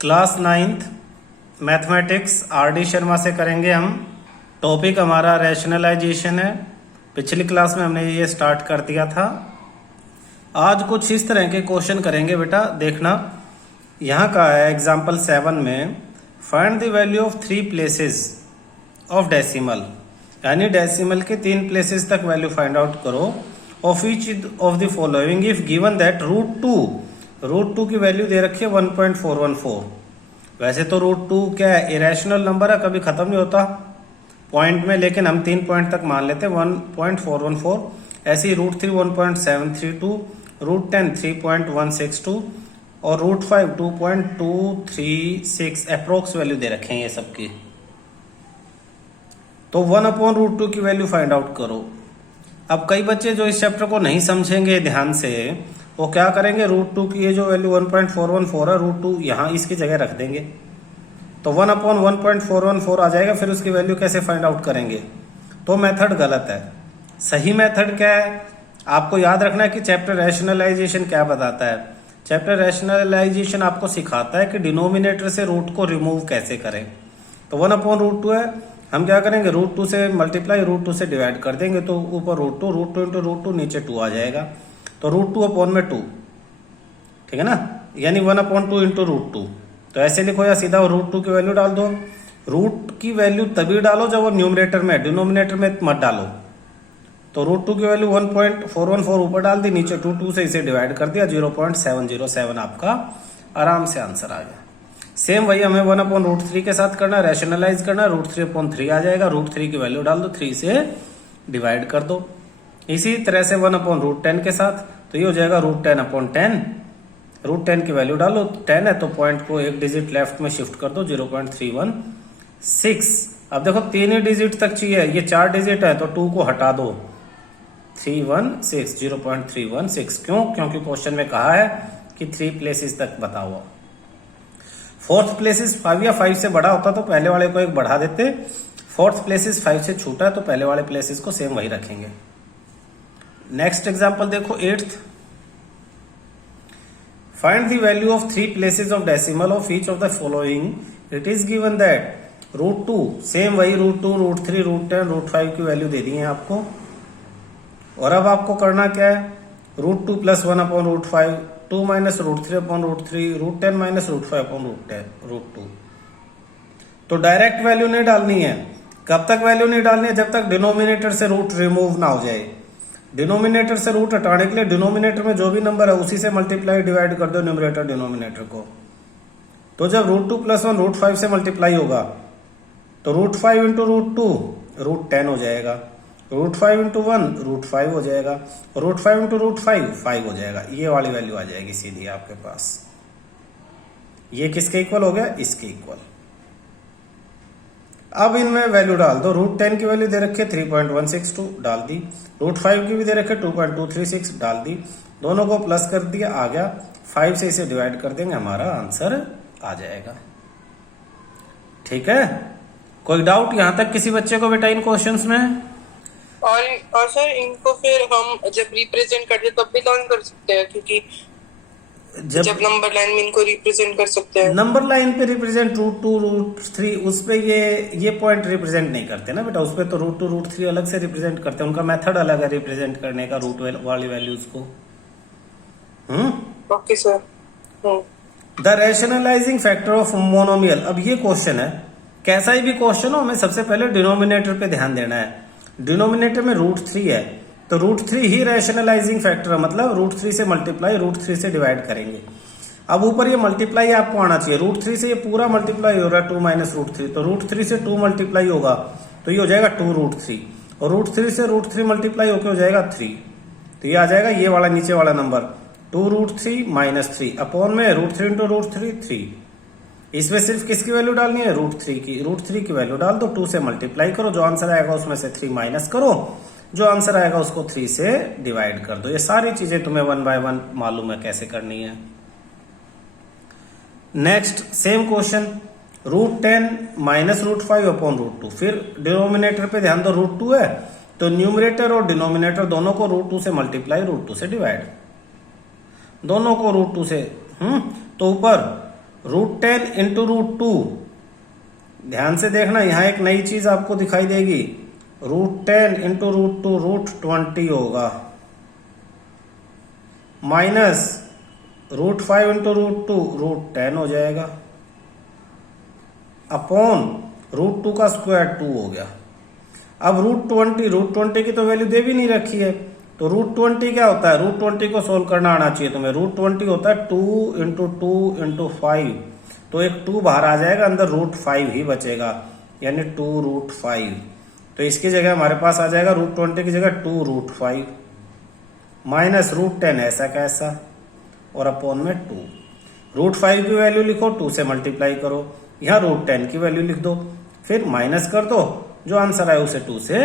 Class 9th mathematics RD. Sharma से करेंगे हम। टॉपिक हमारा रैशनलाइजेशन है। पिछली क्लास में हमने ये स्टार्ट कर दिया था। आज कुछ इस तरह के क्वेश्चन करेंगे बेटा, देखना। यहाँ का है एग्जाम्पल 7 में, find the value of 3 places of decimal, यानी डेसिमल के 3 प्लेसेस तक वैल्यू फाइंड आउट करो of each of the following if given that root two की वैल्यू दे रखी है 1.414। वैसे तो रूट टू क्या है, इरेशनल नंबर है, कभी खत्म नहीं होता पॉइंट में, लेकिन हम 3 पॉइंट तक मान लेते हैं 1.414। ऐसे ही रूट 3 1.732, रूट 10 3.162 और रूट 5 2.236 अप्रोक्स वैल्यू दे रखे हैं ये सबकी। तो 1/√2 की वैल्यू फाइंड आउट करो। अब कई बच्चे जो इस चैप्टर को नहीं समझेंगे ध्यान से, वो क्या करेंगे, रूट 2 की ये जो वैल्यू 1.414 है, रूट 2 यहाँ इसकी जगह रख देंगे तो 1/1.414 आ जाएगा। फिर उसकी वैल्यू कैसे फाइंड आउट करेंगे? तो मेथड गलत है। सही मेथड क्या है, आपको याद रखना है कि चैप्टर रैशनलाइजेशन क्या बताता है। चैप्टर रैशनलाइजेशन आपको सिखाता है कि डिनोमिनेटर से रूट को रिमूव कैसे करें। तो 1/√2 है, हम क्या करेंगे, रूट 2 से मल्टीप्लाई रूट 2 से डिवाइड कर देंगे तो ऊपर रूट 2 इंटू रूट 2 नीचे 2 आ जाएगा। तो रूट 2 अपॉन में 2, ठीक है ना, यानी 1/2 इंटू रूट 2। तो ऐसे लिखो या सीधा रूट 2 की वैल्यू डाल दो। रूट की वैल्यू तभी डालो जब वो न्यूमरेटर में, डिनोमिनेटर में मत डालो। तो रूट 2 की वैल्यू 1.414 ऊपर डाल दी, नीचे 2 से इसे डिवाइड कर दिया, 0.707 आपका आराम से आंसर आ गया। सेम वही हमें 1/√3 के साथ करना, रैशनलाइज करना, √3/3 आ जाएगा। √3 की वैल्यू डाल दो, 3 से डिवाइड कर दो। इसी तरह से 1/√10 के साथ, तो ये हो जाएगा √10/10। √10 की वैल्यू डालो, 10 है तो पॉइंट को एक डिजिट लेफ्ट में शिफ्ट कर दो, 0.316। अब देखो 3 ही डिजिट तक चाहिए, ये 4 डिजिट है तो 2 को हटा दो, 316, 0.316। क्यों? क्योंकि क्वेश्चन में कहा है कि 3 प्लेसेस तक बताओ। फोर्थ प्लेसेस 5 या 5 से बड़ा होता तो पहले वाले को एक बढ़ा देते। फोर्थ प्लेसेस 5 से छोटा है तो पहले वाले प्लेसेस को सेम वही रखेंगे। नेक्स्ट एग्जांपल देखो 8th, find the value of 3 places of decimal of each of the following. It is given that √2, same वही √2, √3, √10, √5 की वैल्यू दे दी है आपको। और अब आपको करना क्या है, √2 + 1/√5, 2 - √3/√3, √10 - √5/√2। तो डायरेक्ट वैल्यू नहीं डालनी है। कब तक वैल्यू नहीं डालनी है? जब तक डिनोमिनेटर से रूट रिमूव ना हो जाए। डिनोमिनेटर से रूट हटाने के लिए डिनोमिनेटर में जो भी नंबर है उसी से मल्टीप्लाई डिवाइड कर दो न्यूमरेटर डिनोमिनेटर को। तो जब √2 + 1 √5 से मल्टीप्लाई होगा तो √5 इंटू √2 √10 हो जाएगा, √5 इंटू 1 √5 हो जाएगा, √5 इंटू √5 5 हो जाएगा। ये वाली वैल्यू आ जाएगी सीधी आपके पास। ये किसके इक्वल हो गया? इसके इक्वल। अब इनमें वैल्यू डाल दो। √10 की वैल्यू दे रखे 3.162 डाल दी, √5 की भी दे रखे 2.236 डाल दी, दोनों को प्लस कर दिया, आ गया। 5 से इसे डिवाइड कर देंगे, हमारा आंसर आ जाएगा। ठीक है, कोई डाउट यहां तक किसी बच्चे को बेटा इन क्वेश्चंस में? और सर इनको फिर हम जब रिप्रेजेंट करते तब भी लर्न कर सकते हैं, क्योंकि जब नंबर लाइन में इनको रिप्रेजेंट कर सकते हैं। नंबर लाइन पे रिप्रेजेंट √2 √3 उस पे ये पॉइंट रिप्रेजेंट नहीं करते ना बेटा, उस पे तो √2 √3 अलग से रिप्रेजेंट करते हैं, उनका मेथड अलग है रिप्रेजेंट करने का रूट वाली वैल्यूज को। Okay sir. The rationalising factor of monomial. अब ये क्वेश्चन है, कैसा ही भी क्वेश्चन हो, हमें सबसे पहले डिनोमिनेटर पे ध्यान देना है। डिनोमिनेटर में √3 है तो √3 ही रैशनलाइजिंग फैक्टर है, मतलब √3 से मल्टीप्लाई √3 से डिवाइड करेंगे। अब ऊपर ये मल्टीप्लाई आपको आना चाहिए, √3 से ये पूरा मल्टीप्लाई हो रहा है 2 - √3, तो √3 से 2 मल्टीप्लाई होगा तो ये हो जाएगा 2√3, और √3 से √3 मल्टीप्लाई होकर हो जाएगा 3, तो ये आ जाएगा ये वाला नीचे वाला नंबर 2√3 - 3 अपॉन में √3 इंटू √3 3। इसमें सिर्फ किसकी वैल्यू डालनी है? √3 की। √3 की वैल्यू डाल दो, 2 से मल्टीप्लाई करो, जो आंसर आएगा उसमें से 3 माइनस करो, जो आंसर आएगा उसको 3 से डिवाइड कर दो। ये सारी चीजें तुम्हें 1 बाय 1 मालूम है कैसे करनी है। Next same question, √10 - √5/√2। फिर डिनोमिनेटर पे ध्यान दो, √2 है तो न्यूमरेटर और डिनोमिनेटर दोनों को √2 से मल्टीप्लाई, √2 से डिवाइड, दोनों को √2 से। तो ऊपर √10 इंटू √2, ध्यान से देखना यहां एक नई चीज आपको दिखाई देगी। √10 इंटू √2 √20 होगा, माइनस √5 इंटू √2 √10 हो जाएगा, अपॉन √2 का स्क्वायर 2 हो गया। अब √20 की तो वैल्यू दे भी नहीं रखी है, तो √20 क्या होता है, √20 को सोल्व करना आना चाहिए तुम्हें। √20 होता है 2 इंटू 2 इंटू 5, तो एक 2 बाहर आ जाएगा, अंदर √5 ही बचेगा, यानी 2√5। तो इसकी जगह हमारे पास आ जाएगा √20 की जगह 2√5 माइनस √10 ऐसा कैसा, और अपॉन में 2। √5 की वैल्यू लिखो, 2 से मल्टीप्लाई करो, यहाँ √10 की वैल्यू लिख दो, फिर माइनस कर दो, जो आंसर आए उसे 2 से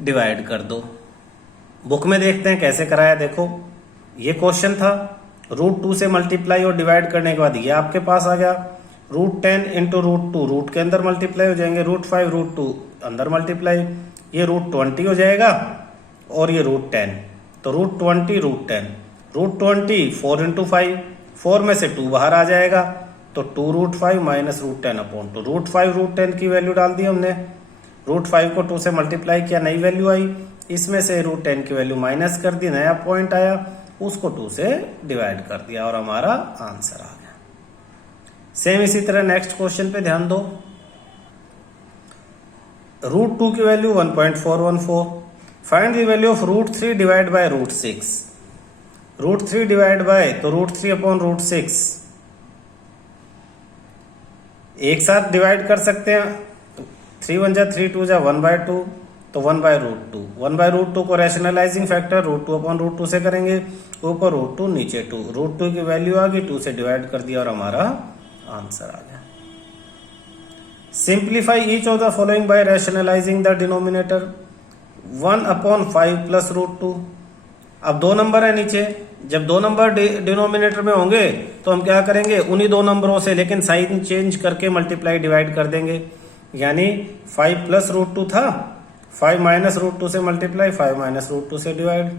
डिवाइड कर दो। बुक में देखते हैं कैसे कराया। देखो ये क्वेश्चन था, √2 से मल्टीप्लाई और डिवाइड करने के बाद ये आपके पास आ गया। √10 इंटू √2, रूट के अंदर मल्टीप्लाई हो जाएंगे, √5 √2 अंदर मल्टीप्लाई, ये √20 हो जाएगा, और ये √10, तो √20 √10, √20 4 इंटू 5, 4 में से 2 बाहर आ जाएगा, तो 2√5 माइनस √10 अपॉन 2। √5 √10 की वैल्यू डाल दी हमने, √5 को 2 से मल्टीप्लाई किया, नई वैल्यू आई, इसमें से √10 की वैल्यू माइनस कर दी, नया पॉइंट आया, उसको 2 से डिवाइड कर दिया और हमारा आंसर आ गया। सेम इसी तरह नेक्स्ट क्वेश्चन पे ध्यान दो। √2 की value 1.414, find the value of √3 divide by √6। √3 divide by, तो √3 अपॉन √6 एक साथ डिवाइड कर सकते हैं, 3 1 जा 3 2 जा 1/2, तो 1/√2, 1/√2 को रैशनलाइजिंग फैक्टर √2 अपॉन √2 से करेंगे, ऊपर √2 नीचे 2, √2 की वैल्यू आ गई, 2 से डिवाइड कर दिया और हमारा आंसर आ गया। Simplify each of the following bye rationalising the denominator, 1/5 plus √2। अब 2 नंबर है नीचे, जब 2 नंबर डिनोमिनेटर में होंगे तो हम क्या करेंगे, उन्हीं 2 नंबरों से लेकिन साइन चेंज करके मल्टीप्लाई डिवाइड कर देंगे, यानी 5 प्लस √2 था, 5 माइनस √2 से मल्टीप्लाई, 5 माइनस √2 से डिवाइड।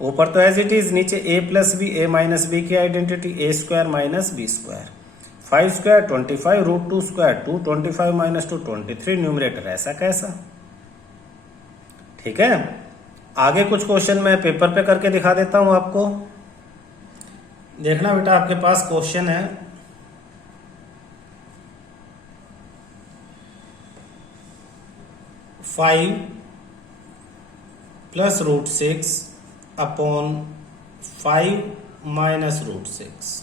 ऊपर तो एज इट इज, नीचे a plus B, a minus B की identity, a square minus B square, 5 square 25, √2 square 2, 25 minus 2 23, numerator ऐसा कैसा। ठीक है, आगे कुछ क्वेश्चन मैं पेपर पे करके दिखा देता हूं आपको। देखना बेटा, आपके पास क्वेश्चन है, फाइव प्लस √6 अपॉन 5 माइनस √6।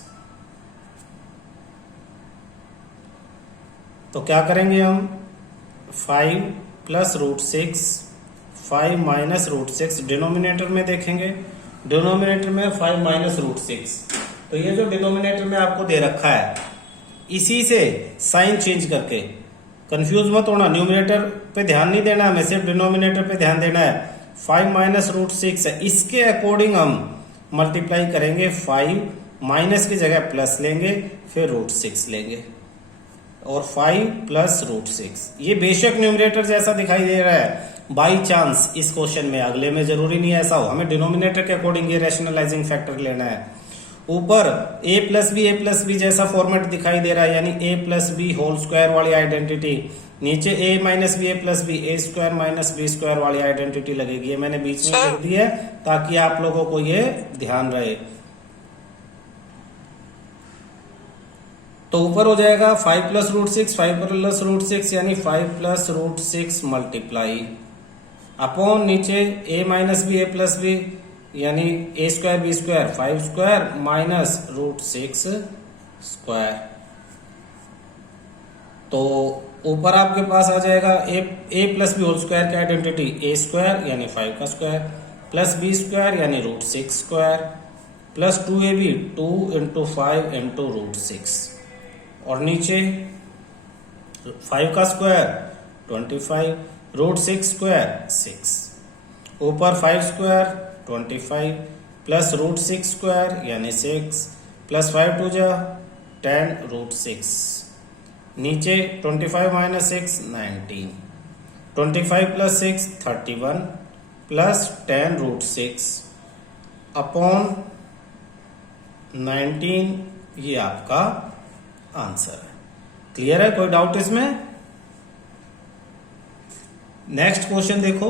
तो क्या करेंगे हम, 5 प्लस √6, 5 माइनस √6 डिनोमिनेटर में देखेंगे, डिनोमिनेटर में 5 माइनस √6, तो ये जो डिनोमिनेटर में आपको दे रखा है, इसी से साइन चेंज करके, कंफ्यूज मत होना, न्यूमिनेटर पे ध्यान नहीं देना हमें, सिर्फ डिनोमिनेटर पे ध्यान देना है। 5 माइनस √6 है, इसके अकॉर्डिंग हम मल्टीप्लाई करेंगे, 5 माइनस की जगह प्लस लेंगे, फिर √6 लेंगे, और 5 प्लस √6। ये बेशक न्यूमिनेटर जैसा दिखाई दे रहा है, बाई चांस इस क्वेश्चन में, अगले में जरूरी नहीं ऐसा हो, हमें डिनोमिनेटर के अकॉर्डिंग ये रैशनलाइजिंग फैक्टर लेना है। ऊपर a प्लस बी जैसा फॉर्मेट दिखाई दे रहा है, यानी a plus B whole square वाली आइडेंटिटी, नीचे a minus B, a plus B, a square minus B square वाली आइडेंटिटी लगेगी। ये मैंने बीच में लिख दी है ताकि आप लोगों को ये ध्यान रहे। तो ऊपर हो जाएगा 5 प्लस √6, 5 प्लस √6 यानी 5 प्लस √6 मल्टीप्लाई, अपॉन नीचे a minus B, a plus B, यानी a square B square, 5 square minus √6 square. तो ऊपर आपके पास आ जाएगा a plus B whole square की आइडेंटिटी, a स्क्वायर यानी 5 का स्क्वायर, प्लस b स्क्वायर यानी √6 square, plus 2ab 2 into 5 into √6, और नीचे 5 का स्क्वायर 25, √6 स्क्वायर 6, ऊपर 5 स्क्वायर 25 प्लस √6 स्क्वायर यानी 6, प्लस 5 2 जा 10 √6, नीचे 25 माइनस 6 19, 25 प्लस 6 31, प्लस 10 √6 अपॉन 19, ये आपका आंसर है। क्लियर है, कोई डाउट इसमें? नेक्स्ट क्वेश्चन देखो।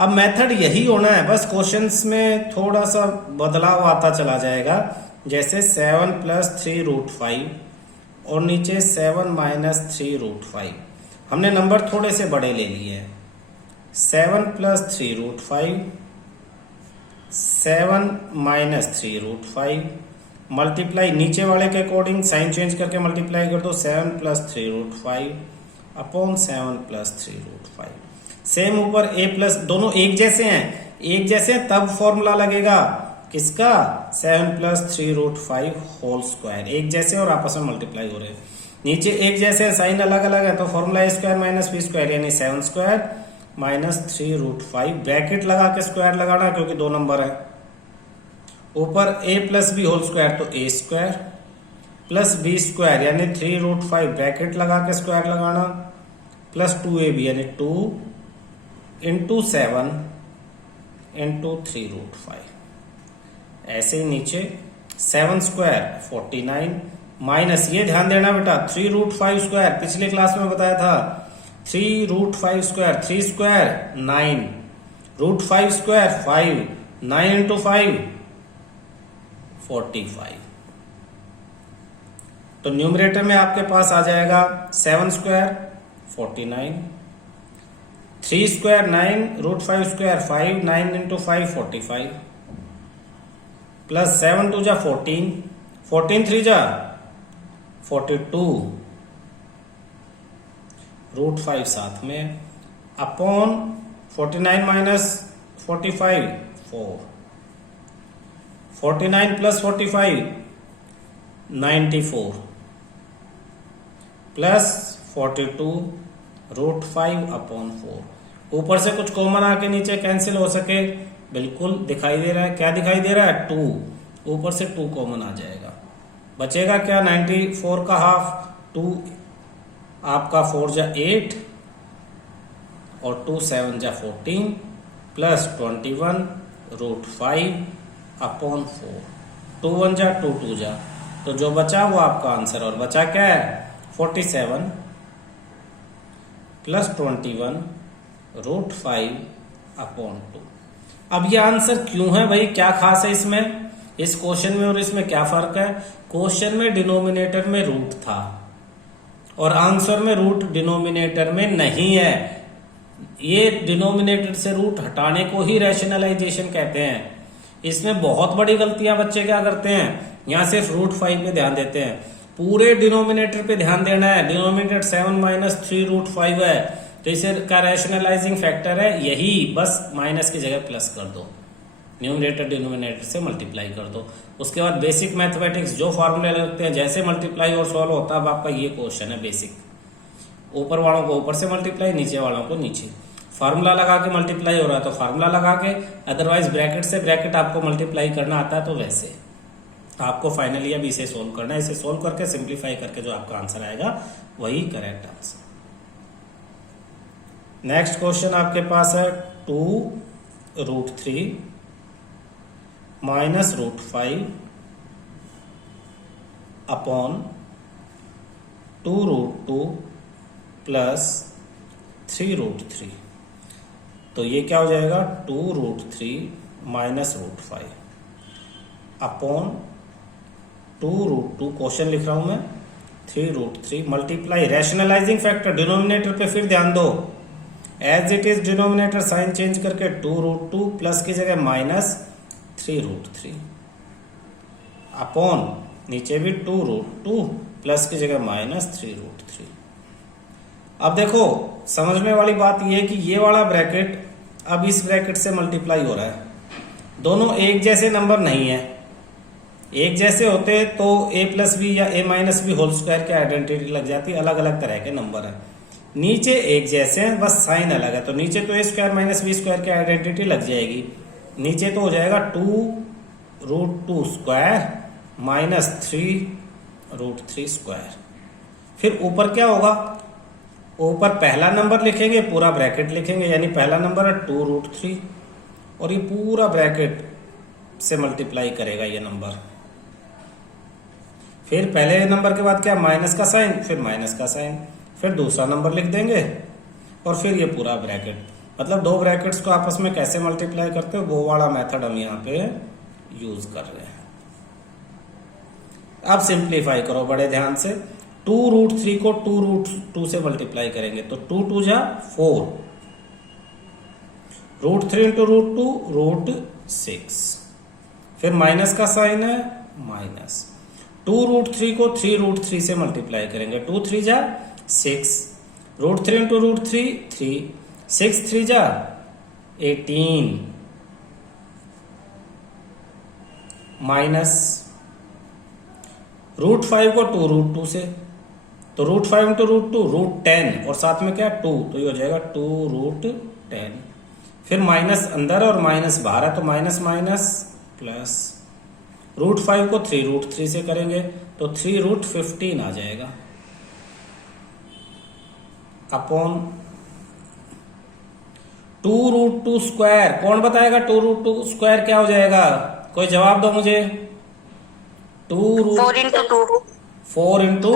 अब मेथड यही होना है, बस क्वेश्चंस में थोड़ा सा बदलाव आता चला जाएगा। जैसे 7 + 3√5 और नीचे 7 - 3√5। हमने नंबर थोड़े से बड़े ले लिए हैं। 7 + 3√5, 7 - 3√5 मल्टीप्लाई, नीचे वाले के अकॉर्डिंग साइन चेंज करके मल्टीप्लाई कर दो। 7 + 3√5 अपॉन 7 + 3√5। सेम ऊपर a प्लस, दोनों एक जैसे हैं, एक जैसे हैं तब फॉर्मूला लगेगा किसका? 7 + 3√5 होल स्क्वायर। एक जैसे और आपस में मल्टीप्लाई हो रहे हैं। नीचे एक जैसे हैं, साइन अलग अलग है, तो फॉर्मूला a² - b² यानी 7² - 3√5। ब्रैकेट लगा के स्क्वायर लगाना क्योंकि दो नंबर है। ऊपर a + b होल स्क्वायर तो a² प्लस b² यानी 3√5 ब्रैकेट लगा के स्क्वायर लगाना, प्लस 2ab यानी 2 × 7 × 3√5। ऐसे ही नीचे 7² 49 माइनस, ये ध्यान देना बेटा 3√5², पिछले क्लास में बताया था 3√5², 3² 9, √5² 5, 9 × 5 45। तो न्यूमरेटर में आपके पास आ जाएगा 7² 49, 3² 9, √5² 5, 9 × 5 45, प्लस 7 2 जा 14, 14 3 जा 42, √5 साथ में, अपॉन 49 - 45 4, 49 + 45 94, प्लस 42 √5 अपॉन 4। ऊपर से कुछ कॉमन आके नीचे कैंसिल हो सके, बिल्कुल दिखाई दे रहा है। क्या दिखाई दे रहा है? 2, ऊपर से 2 कॉमन आ जाएगा। बचेगा क्या? 94 का हाफ, 2 आपका 4 जा 8 और 2 7 जा 14, प्लस 21 √5 अपॉन 4, 2 1 जा 2 2 जा, तो जो बचा वो आपका आंसर। और बचा क्या है? 47 प्लस 21 √5 अपॉन 2। अब ये आंसर क्यों है भाई? क्या खास है इसमें, इस क्वेश्चन में और इसमें क्या फर्क है? क्वेश्चन में डिनोमिनेटर में रूट था और आंसर में रूट डिनोमिनेटर में नहीं है। ये डिनोमिनेटर से रूट हटाने को ही रैशनलाइजेशन कहते हैं। इसमें बहुत बड़ी गलतियां बच्चे क्या करते हैं, यहां सिर्फ √5 पे ध्यान देते हैं, पूरे डिनोमिनेटर पे ध्यान देना है। डिनोमिनेटर 7 - 3√5 है, तो इसे का रैशनलाइजिंग फैक्टर है यही, बस माइनस की जगह प्लस कर दो, न्यूमरेटर डिनोमिनेटर से मल्टीप्लाई कर दो। उसके बाद बेसिक मैथमेटिक्स जो फॉर्मूले लगते हैं, जैसे मल्टीप्लाई और सॉल्व होता है, अब आपका ये क्वेश्चन है बेसिक। ऊपर वालों को ऊपर से मल्टीप्लाई, नीचे वालों को नीचे। फार्मूला लगा के मल्टीप्लाई हो रहा है तो फार्मूला लगा के, अदरवाइज ब्रैकेट से ब्रैकेट आपको मल्टीप्लाई करना आता है तो वैसे आपको फाइनली अब इसे सोल्व करना है। इसे सोल्व करके सिंप्लीफाई करके जो आपका आंसर आएगा वही करेक्ट आंसर। नेक्स्ट क्वेश्चन आपके पास है 2√3 माइनस √5 अपॉन 2√2 प्लस 3√3। तो ये क्या हो जाएगा? 2√3 माइनस √5 अपॉन 2√2, क्वेश्चन लिख रहा हूं मैं, 3√3 मल्टीप्लाई रैशनलाइजिंग फैक्टर डिनोमिनेटर पे फिर ध्यान दो, as it is denominator sign change करके 2√2 प्लस की जगह माइनस 3√3 अपॉन नीचे भी 2√2 प्लस की जगह माइनस 3√3। अब देखो समझने वाली बात यह है कि ये वाला ब्रैकेट अब इस ब्रैकेट से मल्टीप्लाई हो रहा है, दोनों एक जैसे नंबर नहीं है। एक जैसे होते तो a + b या a - b होल स्क्वायर की आइडेंटिटी लग जाती, अलग अलग तरह के नंबर है। नीचे एक जैसे हैं, बस साइन अलग है, तो नीचे तो a² - b² की आइडेंटिटी लग जाएगी। नीचे तो हो जाएगा 2√2 स्क्वायर माइनस 3√3 स्क्वायर। फिर ऊपर क्या होगा? ऊपर पहला नंबर लिखेंगे, पूरा ब्रैकेट लिखेंगे, यानी पहला नंबर है 2√3 और ये पूरा ब्रैकेट से मल्टीप्लाई करेगा ये नंबर। फिर पहले नंबर के बाद क्या, माइनस का साइन, फिर माइनस का साइन, फिर दूसरा नंबर लिख देंगे और फिर ये पूरा ब्रैकेट। मतलब दो ब्रैकेट्स को आपस में कैसे मल्टीप्लाई करते हो वो वाला मेथड हम यहाँ पे यूज कर रहे हैं। अब सिंप्लीफाई करो बड़े ध्यान से। 2√3 को 2√2 से मल्टीप्लाई करेंगे तो 2 2 जा 4, √3 इंटू √2 √6, फिर माइनस का साइन है माइनस। 2√3 को 3√3 से मल्टीप्लाई करेंगे, 2 3 जा 6, √3 इंटू √3 3, 6 3 जा 18, माइनस √5 को 2√2 से, तो √5 इंटू √2 √10 और साथ में क्या 2, तो ये हो जाएगा 2√10, फिर माइनस अंदर और माइनस बाहर है तो माइनस माइनस प्लस, √5 को 3√3 से करेंगे तो 3√15 आ जाएगा अपॉन 2√2 स्क्वायर। कौन बताएगा 2√2 स्क्वायर क्या हो जाएगा, कोई जवाब दो मुझे। 4 into 2 4 इंटू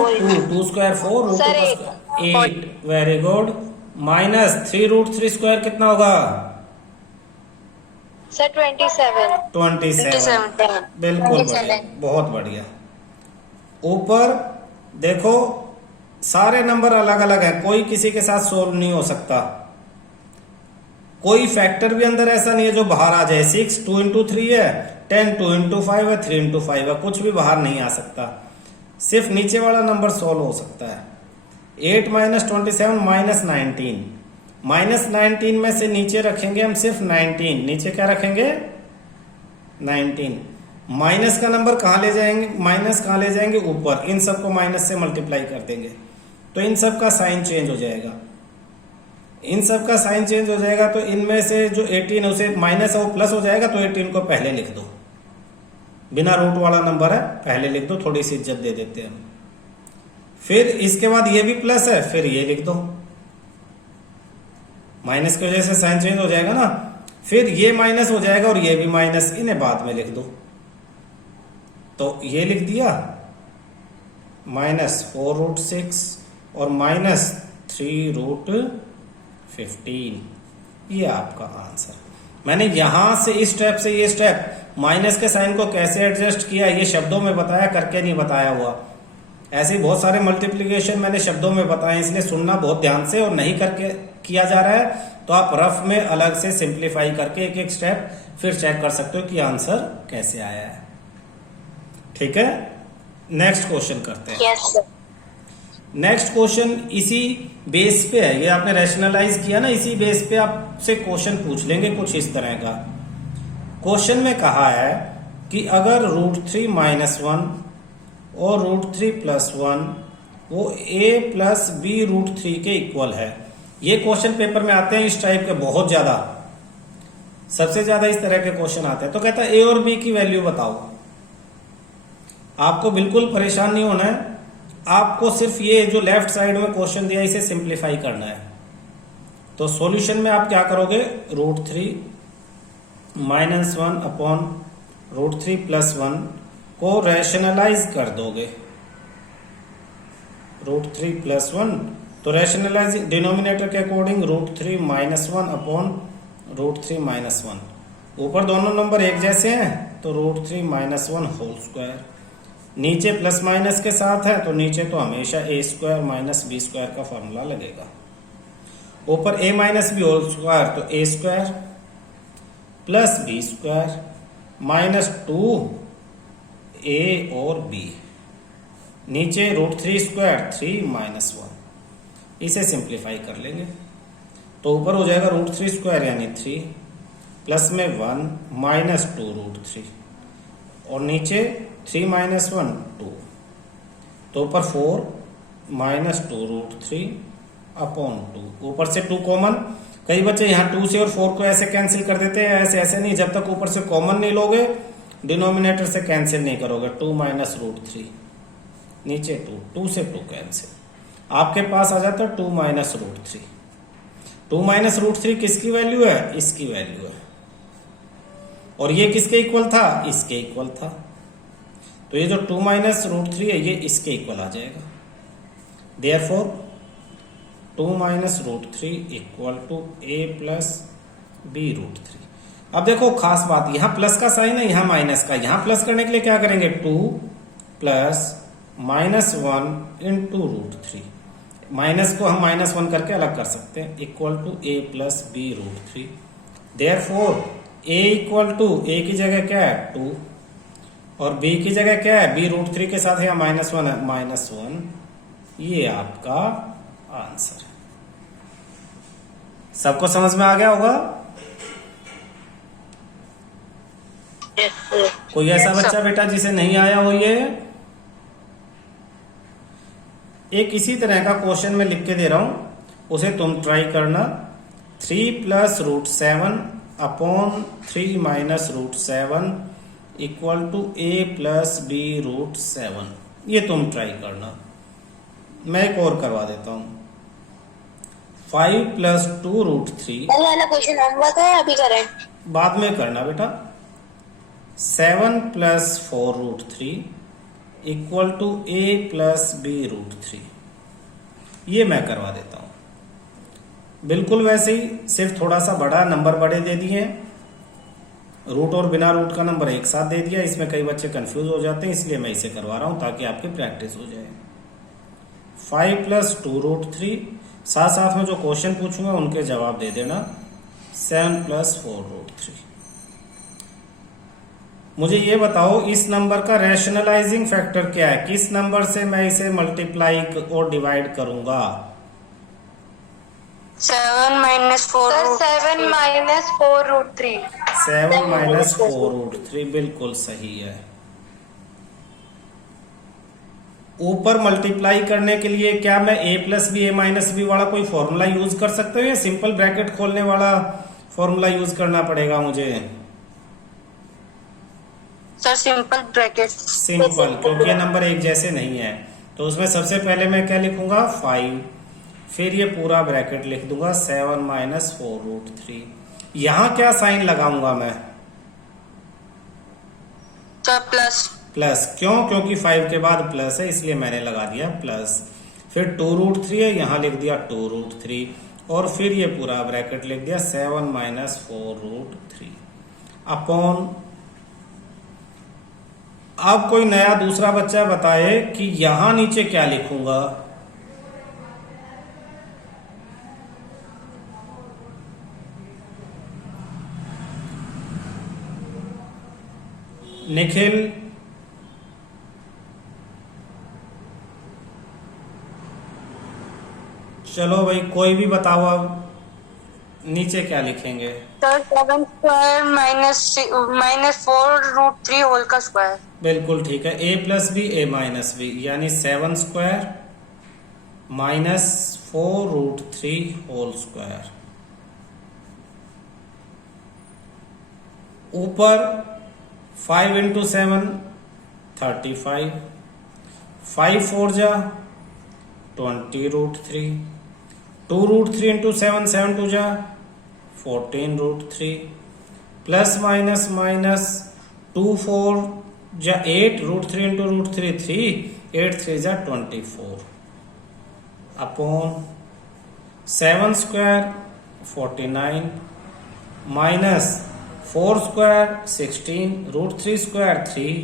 2 स्क्वायर 4, √2 का square 8, very good, minus 3√3 square कितना होगा सर 27 बिल्कुल बढ़िया, बहुत बढ़िया। ऊपर देखो सारे नंबर अलग अलग हैं, कोई किसी के साथ सोल्व नहीं हो सकता, कोई फैक्टर भी अंदर ऐसा नहीं है जो बाहर आ जाए। 6 2 इंटू 3 है, 10 2 इंटू 5 है, 3 इंटू 5 है, कुछ भी बाहर नहीं आ सकता, सिर्फ नीचे वाला नंबर सोल्व हो सकता है। 8 माइनस 27 माइनस 19, माइनस 19 में से नीचे रखेंगे हम सिर्फ 19, नीचे क्या रखेंगे 19, माइनस का नंबर कहाँ ले जाएंगे, माइनस कहाँ ले जाएंगे ऊपर, इन सबको माइनस से मल्टीप्लाई कर देंगे तो इन सब का साइन चेंज हो जाएगा, इन सब का साइन चेंज हो जाएगा, तो इनमें से जो 18 उसे माइनस है वो प्लस हो जाएगा, तो 18 को पहले लिख दो, बिना रूट वाला नंबर है पहले लिख दो, थोड़ी सी इज्जत दे देते हैं। फिर इसके बाद ये भी प्लस है, फिर ये लिख दो, माइनस की वजह से साइन चेंज हो जाएगा ना, फिर ये माइनस हो जाएगा और ये भी माइनस, इन्हें बाद में लिख दो, तो ये लिख दिया -4√6 और -3√15, ये आपका आंसर। मैंने यहां से इस स्टेप से ये स्टेप माइनस के साइन को कैसे एडजस्ट किया ये शब्दों में बताया, करके नहीं बताया हुआ। ऐसे बहुत सारे मल्टीप्लिकेशन मैंने शब्दों में बताए, इसलिए सुनना बहुत ध्यान से, और नहीं करके किया जा रहा है तो आप रफ में अलग से सिंप्लीफाई करके एक एक स्टेप फिर चेक कर सकते हो कि आंसर कैसे आया है। ठीक है, नेक्स्ट क्वेश्चन करते हैं। Yes sir. नेक्स्ट क्वेश्चन इसी बेस पे है, ये आपने रैशनलाइज किया ना, इसी बेस पे आपसे क्वेश्चन पूछ लेंगे कुछ इस तरह का। क्वेश्चन में कहा है कि अगर √3 - 1 और √3 + 1 वो a + b √3 के इक्वल है। ये क्वेश्चन पेपर में आते हैं इस टाइप के बहुत ज्यादा, सबसे ज्यादा इस तरह के क्वेश्चन आते हैं। तो कहता है a और b की वैल्यू बताओ। आपको बिल्कुल परेशान नहीं होना है, आपको सिर्फ ये जो लेफ्ट साइड में क्वेश्चन दिया इसे सिंप्लीफाई करना है। तो सॉल्यूशन में आप क्या करोगे, √3 - 1 अपॉन √3 + 1 को रैशनलाइज कर दोगे, √3 + 1, तो रैशनलाइज डिनोमिनेटर के अकॉर्डिंग √3 - 1 अपॉन √3 - 1, ऊपर दोनों नंबर एक जैसे हैं तो √3 - 1 होल स्क्वायर, नीचे प्लस माइनस के साथ है तो नीचे तो हमेशा a² - b² का फॉर्मूला लगेगा, ऊपर a - b होल स्क्वायर तो a² + b² -2a और b, नीचे √3² 3 - 1, इसे सिंप्लीफाई कर लेंगे तो ऊपर हो जाएगा √3² यानी 3, प्लस में 1 -2√3 और नीचे 3 - 1 2, तो ऊपर 4 -2√3 अपॉन 2, ऊपर से 2 कॉमन। कई बच्चे यहाँ 2 से और 4 को ऐसे कैंसिल कर देते हैं, ऐसे नहीं, जब तक ऊपर से कॉमन नहीं लोगे डिनोमिनेटर से कैंसिल नहीं करोगे। 2 - √3 नीचे 2 से 2 कैंसिल, आपके पास आ जाता है 2 - √3। 2 - √3 किसकी वैल्यू है, इसकी वैल्यू है, और ये किसके इक्वल था, इसके इक्वल था, तो तो ये जो 2 माइनस रूट थ्री है ये इसके इक्वल आ जाएगा। Therefore 2 minus root three equal to a plus B root three. अब देखो खास बात, यहां प्लस का साइन है, यहां माइनस का। यहां प्लस करने के लिए क्या करेंगे, 2 plus minus 1 into root three. Minus को हम माइनस 1 करके अलग कर सकते हैं, equal to a plus B root three. Therefore a equal to, a की जगह क्या है 2 और b की जगह क्या है, b रूट थ्री के साथ यहाँ -1 है, -1। ये आपका आंसर है। सबको समझ में आ गया होगा? कोई ऐसा बच्चा बेटा जिसे नहीं आया हो ये? एक इसी तरह का क्वेश्चन मैं लिख के दे रहा हूं, उसे तुम ट्राई करना। 3 plus root 7 upon 3 minus root 7 equal to a plus B root 7। ये तुम ट्राई करना। मैं एक और करवा देता हूं। 5 प्लस 2 रूट 3, वाला क्वेश्चन होमवर्क है, अभी करें? बाद में करना बेटा। 7 plus 4 root 3 equal to a plus B root 3। ये मैं करवा देता हूं बिल्कुल वैसे ही, सिर्फ थोड़ा सा बड़ा, नंबर बड़े दे दिए हैं, रूट और बिना रूट का नंबर एक साथ दे दिया। इसमें कई बच्चे कंफ्यूज हो जाते हैं, इसलिए मैं इसे करवा रहा हूं ताकि आपकी प्रैक्टिस हो जाए। 5 प्लस 2 रूट 3, साथ साथ में जो क्वेश्चन पूछूंगा उनके जवाब दे देना। 7 प्लस 4 रूट 3। मुझे ये बताओ इस नंबर का रैशनलाइजिंग फैक्टर क्या है, किस नंबर से मैं इसे मल्टीप्लाई और डिवाइड करूंगा? 7 minus 4 7 minus 4 root 3। 7 minus 4 root 3 बिल्कुल सही है। ऊपर मल्टीप्लाई करने के लिए क्या मैं a plus B, a minus B वाला कोई फॉर्मूला यूज कर सकता हूँ या सिंपल ब्रैकेट खोलने वाला फॉर्मूला यूज करना पड़ेगा मुझे? Sir simple bracket. सिंपल, क्योंकि ये नंबर एक जैसे नहीं है। तो उसमें सबसे पहले मैं क्या लिखूंगा, 5, फिर ये पूरा ब्रैकेट लिख दूंगा 7 माइनस 4 रूट 3। यहां क्या साइन लगाऊंगा मैं? Sir plus. प्लस, क्यों? क्योंकि 5 के बाद प्लस है, इसलिए मैंने लगा दिया प्लस। फिर 2 रूट 3 है, यहां लिख दिया 2 रूट 3 और फिर ये पूरा ब्रैकेट लिख दिया 7 माइनस 4 रूट 3 अपॉन। अब कोई नया दूसरा बच्चा बताए कि यहां नीचे क्या लिखूंगा। निखिल, चलो भाई कोई भी बताओ अब नीचे क्या लिखेंगे। Sir 7 square minus 4 root 3 whole का स्क्वायर। बिल्कुल ठीक है, a plus B, a minus B, यानी 7 square minus 4 root 3 whole square. ऊपर 5 इंटू 7 35, 5 4 जा 20 रूट 3, 2 रूट 3 इंटू 7 7 2 जा 14 रूट 3, प्लस माइनस माइनस 2 4 जा 8 रूट 3 इंटू रूट 3 3, 8 3 जा 24 upon 7 square 49 minus 4 square 16 root 3 square 3,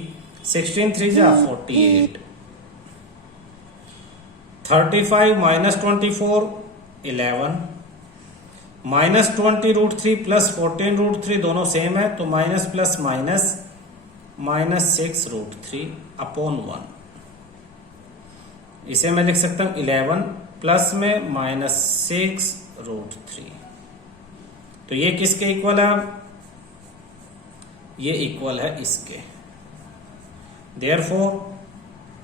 16 3 जा 48, 35 minus 24 11, minus 20 root 3 plus 14 root 3 दोनों same है, तो minus plus minus minus 6 root 3 upon 1। इसे मैं लिख सकता हूं 11 प्लस में माइनस 6 रूट 3। तो ये किसके इक्वल है? ये इक्वल है इसके। देयरफॉर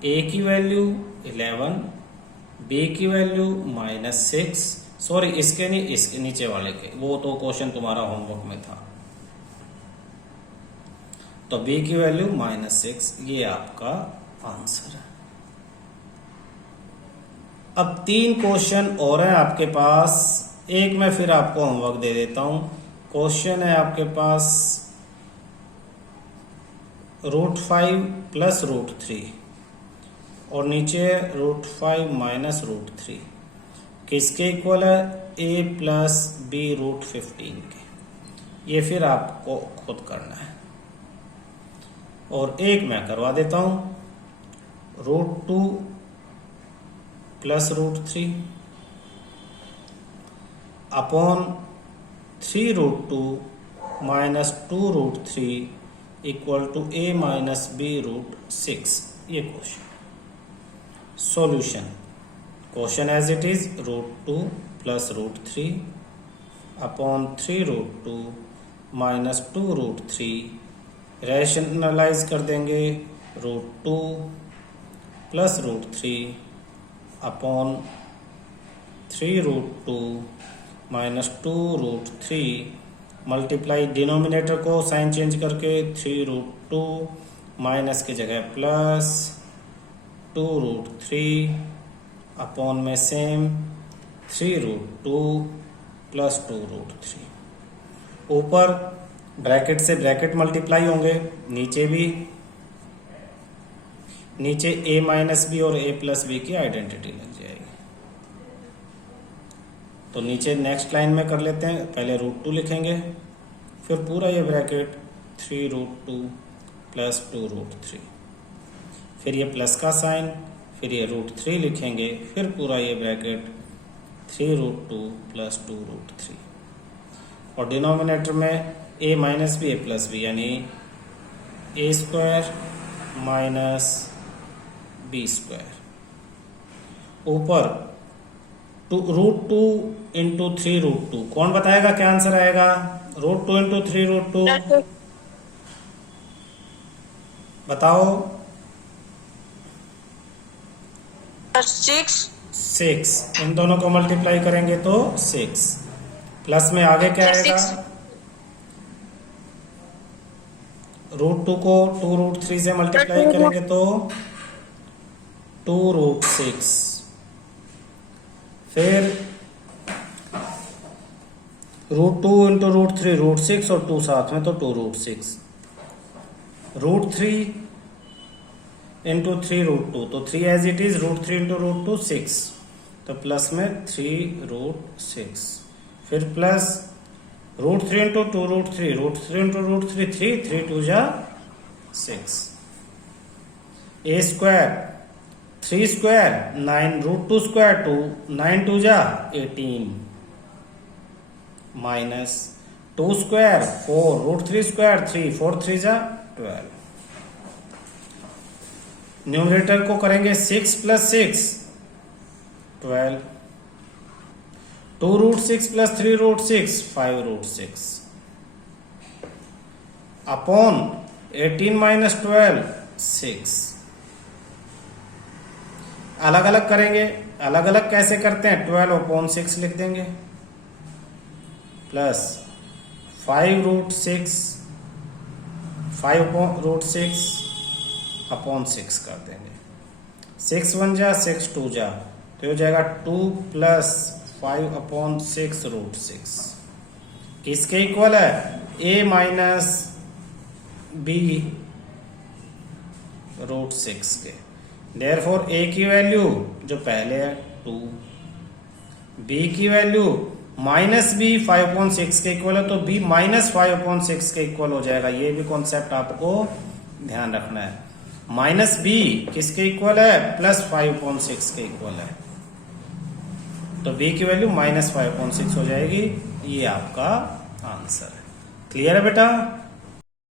a की वैल्यू 11, b की वैल्यू माइनस 6, सॉरी इसके नहीं, इसके नीचे वाले के, वो तो क्वेश्चन तुम्हारा होमवर्क में था। तो b की वैल्यू माइनस 6, ये आपका आंसर है। अब 3 क्वेश्चन और है आपके पास, एक मैं फिर आपको होमवर्क दे देता हूं। क्वेश्चन है आपके पास √5 प्लस √3 और नीचे √5 माइनस √3 किसके इक्वल है? a प्लस b √15 के। ये फिर आपको खुद करना है। और एक मैं करवा देता हूं, √2 plus √3 upon 3√2 minus 2√3 equal to a minus b √6। ये question solution, question as it is √2 plus √3 upon 3√2 minus 2√3, rationalise कर देंगे √2 plus √3 upon 3√2 minus 2√3, multiply denominator को साइन चेंज करके 3√2 माइनस की जगह प्लस 2√3 अपॉन में सेम 3√2 प्लस 2√3। ऊपर ब्रैकेट से ब्रैकेट मल्टीप्लाई होंगे, नीचे भी, नीचे a माइनस बी और a प्लस बी की आइडेंटिटी लग जाएगी। तो नीचे नेक्स्ट लाइन में कर लेते हैं, पहले √2 लिखेंगे, फिर पूरा ये ब्रैकेट 3√2 प्लस 2√3, फिर ये प्लस का साइन, फिर ये √3 लिखेंगे, फिर पूरा ये ब्रैकेट 3√2 प्लस 2√3 और डिनोमिनेटर में a minus B a plus B यानी a square minus B square, ऊपर √2 इंटू 3√2। कौन बताएगा क्या आंसर आएगा? √2 इंटू 3√2 बताओ। 6। इन दोनों को मल्टीप्लाई करेंगे तो 6, प्लस में आगे क्या आएगा? √2 को 2√3 से मल्टीप्लाई करेंगे तो 2√6, फिर √2 इंटू √3 √6 और 2 साथ में तो 2√6, √3 इंटू 3√2 तो 3 एज इट इज, √3 इंटू √2 6, तो प्लस में 3√6, फिर प्लस √3 इंटू 2√3 √3 इंटू √3 3 2 जा 6, a स्क्वायर 3 स्क्वायर 9 √2 स्क्वायर 2 9 2 जा 18 माइनस 2 स्क्वायर 4 √3 स्क्वायर 3 4 3 जा 12। न्यूमरेटर को करेंगे 6 प्लस 6 12, 2√6 प्लस 3√6 5√6 अपॉन 18 माइनस 12 6। अलग अलग करेंगे, अलग अलग कैसे करते हैं? 12 अपॉन 6 लिख देंगे प्लस 5√6 5√6 अपॉन 6 कर देंगे। 6 1 जा 6 2 जा तो हो जाएगा 2 प्लस 5 अपॉन 6√6 किसके इक्वल है? a माइनस बी √6 के। देयरफॉर a की वैल्यू जो पहले है 2, b की वैल्यू माइनस बी 5/6 के इक्वल है तो b माइनस 5/6 के इक्वल हो जाएगा। ये भी कॉन्सेप्ट आपको ध्यान रखना है। माइनस बी किसके इक्वल है? प्लस 5/6 के इक्वल है, तो b की वैल्यू माइनस 5/6 हो जाएगी। ये आपका आंसर है। क्लियर है बेटा?